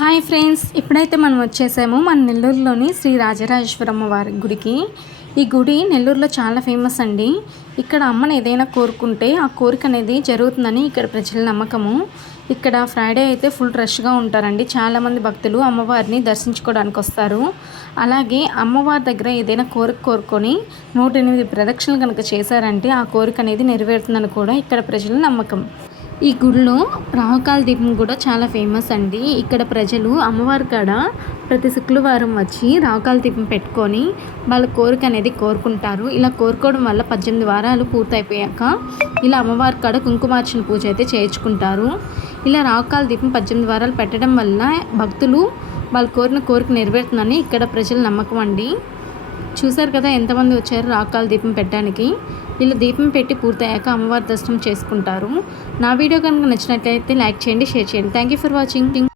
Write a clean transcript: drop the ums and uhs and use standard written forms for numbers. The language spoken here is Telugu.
హాయ్ ఫ్రెండ్స్, ఇప్పుడైతే మనం వచ్చేసాము మన నెల్లూరులోని శ్రీ రాజరాజేశ్వరమ్మ వారి గుడికి. ఈ గుడి నెల్లూరులో చాలా ఫేమస్ అండి. ఇక్కడ అమ్మని ఏదైనా కోరుకుంటే ఆ కోరిక అనేది జరుగుతుందని ఇక్కడ ప్రజల నమ్మకము. ఇక్కడ ఫ్రైడే అయితే ఫుల్ రష్గా ఉంటారండి. చాలామంది భక్తులు అమ్మవారిని దర్శించుకోవడానికి వస్తారు. అలాగే అమ్మవారి దగ్గర ఏదైనా కోరిక కోరుకొని 108 ప్రదక్షిణలు కనుక చేశారంటే ఆ కోరిక అనేది నెరవేరుతుందని కూడా ఇక్కడ ప్రజల నమ్మకం. ఈ గుడిలో రాహుకాల దీపం కూడా చాలా ఫేమస్ అండి. ఇక్కడ ప్రజలు అమ్మవారి కాడ ప్రతి శుక్రవారం వచ్చి రాహుకాల దీపం పెట్టుకొని వాళ్ళ కోరిక అనేది కోరుకుంటారు. ఇలా కోరుకోవడం వల్ల 18 వారాలు పూర్తయిపోయాక ఇలా అమ్మవారి కాడ కుంకుమార్చన పూజ అయితే చేయించుకుంటారు. ఇలా రాహుకాల దీపం 18 వారాలు పెట్టడం వల్ల భక్తులు వాళ్ళు కోరిన కోరిక నెరవేరుతుందని ఇక్కడ ప్రజల నమ్మకం అండి. చూసారు కదా ఎంతమంది వచ్చారు రాహుకాల దీపం పెట్టడానికి. ఇలా దీపం పెట్టి పూర్తయ్యాక అమ్మవారి దర్శనం చేసుకుంటారు. నా వీడియో కనుక నచ్చినట్లయితే లైక్ చేయండి, షేర్ చేయండి. Thank you for watching.